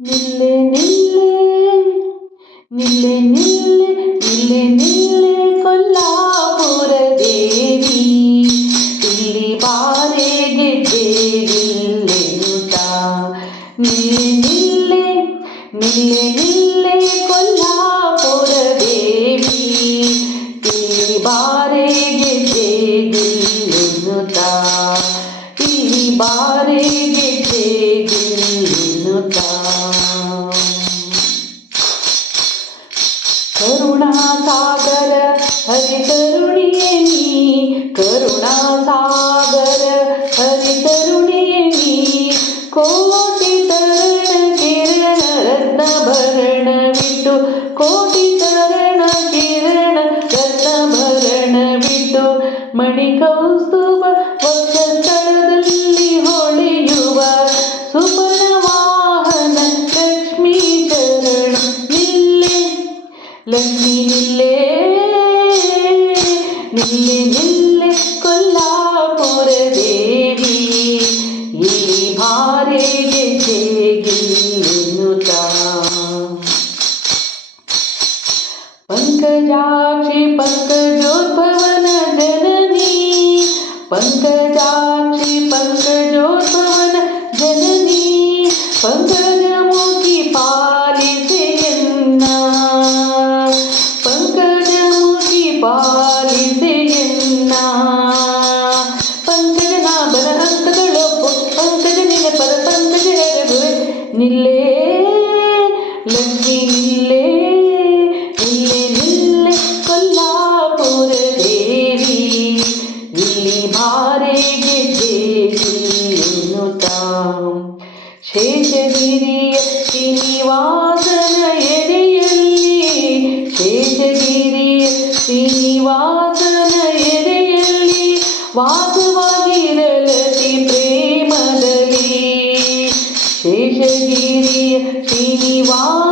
ನಿಲ್ಲೆ ನಿಲ್ಲೆ ನಿಲ್ಲೆ ನಿಲ್ಲೆ ನಿಲ್ಲೆ ನಿಲ್ಲೆ ಕೊಲ್ಲಾಪುರ ದೇವಿ ಇಲ್ಲಿ ಬಾರೆ ಗೆದ್ದೆ ನಿಲ್ಲೆನುತ ನಿಲ್ಲೆ ನಿಲ್ಲೆ ನಿಲ್ಲೆ ನಿಲ್ಲೆ ಕೊಲ್ಲಾಪುರ ದೇವಿ ಇಲ್ಲಿ ಬಾರೆ ಗೆದ್ದೆ ನಿಲ್ಲೆನುತ ಇಲ್ಲಿ ಬಾರೆ ಗೆದ್ದೆ ನಿಲ್ಲೆನುತ ಕರುಣಾಸಾಗರ ಹರಿತರುಣಿಯೇ ನೀ ಕರುಣಾಸಾಗರ ಹರಿತರುಣಿಯೇ ನೀ ಕೋಟಿ ತರಣ ಕಿರಣ ರತ್ನಭರಣವಿಟ್ಟು ಕೋಟಿ ತರಣ ಕಿರಣ ರತ್ನಭರಣವಿಟ್ಟು ಮಣಿಕೌಸ್ತುಭ ವಕ್ಷಸ್ಥಳದಲ್ಲಿ ಹೊಳೆಯುವ ಸುಪರ್ಣವಾಹನ ಲಕ್ಷ್ಮೀ ಚರಣ ನಿಲ್ಲೆ ಲಕ್ಷ್ಮೀ ನಿಲ್ಲೆ ನಿಲ್ಲೆ ನಿಲ್ಲೆ ಕೊಲ್ಲಾಪುರ ದೇವಿ ಇಲ್ಲಿ ಭಾರೆ ಗೆದ್ದೆ ಗೆಲ್ಲುತ್ತ ಪಂಕಜಾಕ್ಷಿ ಪಂಕಜೋದ್ಭವನ ಜನನಿ ಪಂಕಜಾಕ್ಷಿ ಪಂಕಜೋದ್ಭವನ ಜನನಿ ಪಂಕಜಮುಖಿ ಪಾಲಿಸೆಯನ್ನ ಪಂಕಜಮುಖಿ ಪಾಲಿಸೆಯನ್ನ ಪಂಕಜನಾಭನ ಹಂತಗಳೊಪ್ಪು ಪಂಕಜ ನೆನಪದ ಪಂಕಜ ಎರಗುವೆ ನಿಲ್ಲೆ ಲಕ್ಷ್ಮೀ ನಿಲ್ಲೆ ನಿಲ್ಲೆ ನಿಲ್ಲೆ ಕೊಲ್ಲಾಪುರ ದೇವಿ ಇಲ್ಲಿ ಭಾರೆ ಗೆದ್ದೆ ನಿಲ್ಲುತ್ತ ಶೇಷಗಿರಿಯ ಶ್ರೀನಿವಾಸನ ಎದೆಯಲ್ಲಿ ಶೇಷಗಿರಿಯ ಶ್ರೀನಿವಾಸನ ಎದೆಯಲ್ಲಿ ವಾಸವಾಗಿರಲತಿ ಪ್ರೇಮದಲ್ಲಿ ಶೇಷಗಿರಿಯ ಶ್ರೀನಿವಾಸ